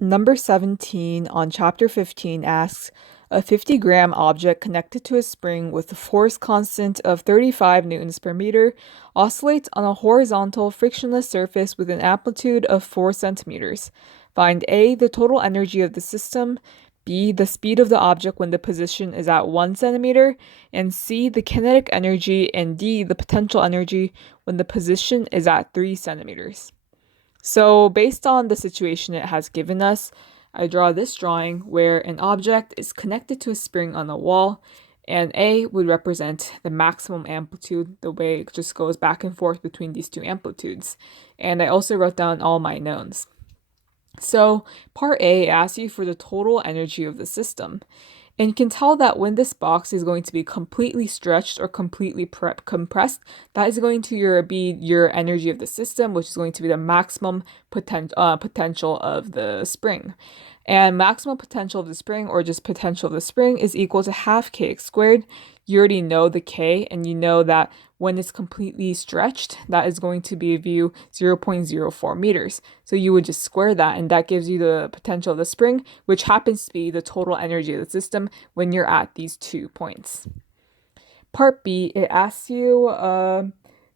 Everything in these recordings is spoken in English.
Number 17 on chapter 15 asks, a 50-gram object connected to a spring with a force constant of 35 newtons per meter oscillates on a horizontal frictionless surface with an amplitude of 4 centimeters. Find A, the total energy of the system, B, the speed of the object when the position is at 1 centimeter, and C, the kinetic energy, and D, the potential energy when the position is at 3 centimeters. So based on the situation it has given us, I draw this drawing where an object is connected to a spring on the wall, and A would represent the maximum amplitude, the way it just goes back and forth between these two amplitudes. And I also wrote down all my knowns. So part A asks you for the total energy of the system. And you can tell that when this box is going to be completely stretched or completely compressed, that is going to be your energy of the system, which is going to be the maximum potential of the spring. And maximum potential of the spring, or just potential of the spring, is equal to half kx squared. You already know the k, and you know that when it's completely stretched, that is going to be 0.04 meters. So you would just square that, and that gives you the potential of the spring, which happens to be the total energy of the system when you're at these 2 points. Part B, it asks you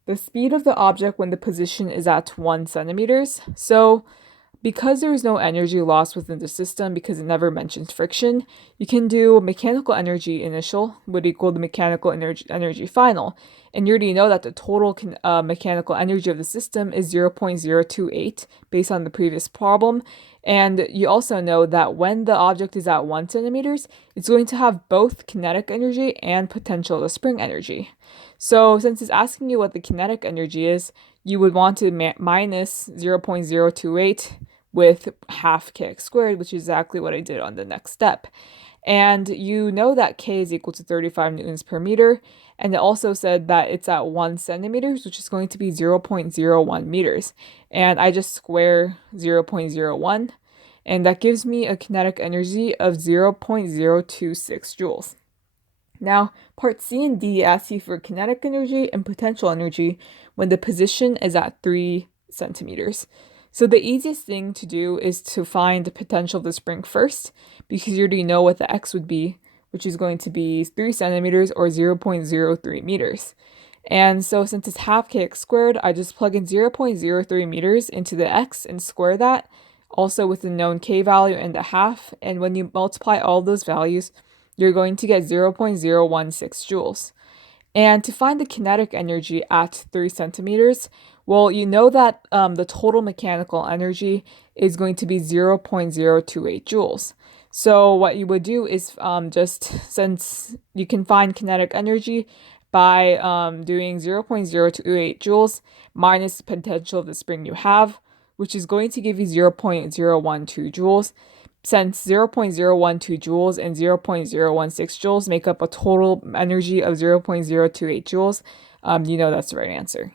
the speed of the object when the position is at 1 centimeters. So because there is no energy loss within the system, because it never mentions friction, you can do mechanical energy initial would equal the mechanical energy final. And you already know that the total mechanical energy of the system is 0.028 based on the previous problem. And you also know that when the object is at 1 centimeters, it's going to have both kinetic energy and potential of spring energy. So since it's asking you what the kinetic energy is, you would want to minus 0.028 with half kx squared, which is exactly what I did on the next step. And you know that k is equal to 35 newtons per meter. And it also said that it's at 1 centimeters, which is going to be 0.01 meters. And I just square 0.01. And that gives me a kinetic energy of 0.026 joules. Now, part C and D asks you for kinetic energy and potential energy when the position is at 3 centimeters. So the easiest thing to do is to find the potential of the spring first, because you already know what the x would be, which is going to be 3 centimeters or 0.03 meters. And so since it's half kx squared, I just plug in 0.03 meters into the x and square that, also with the known k value and the half. And when you multiply all those values, you're going to get 0.016 joules. And to find the kinetic energy at 3 centimeters, well, you know that the total mechanical energy is going to be 0.028 joules. So what you would do is since you can find kinetic energy by doing 0.028 joules minus the potential of the spring you have, which is going to give you 0.012 joules. Since 0.012 joules and 0.016 joules make up a total energy of 0.028 joules, you know that's the right answer.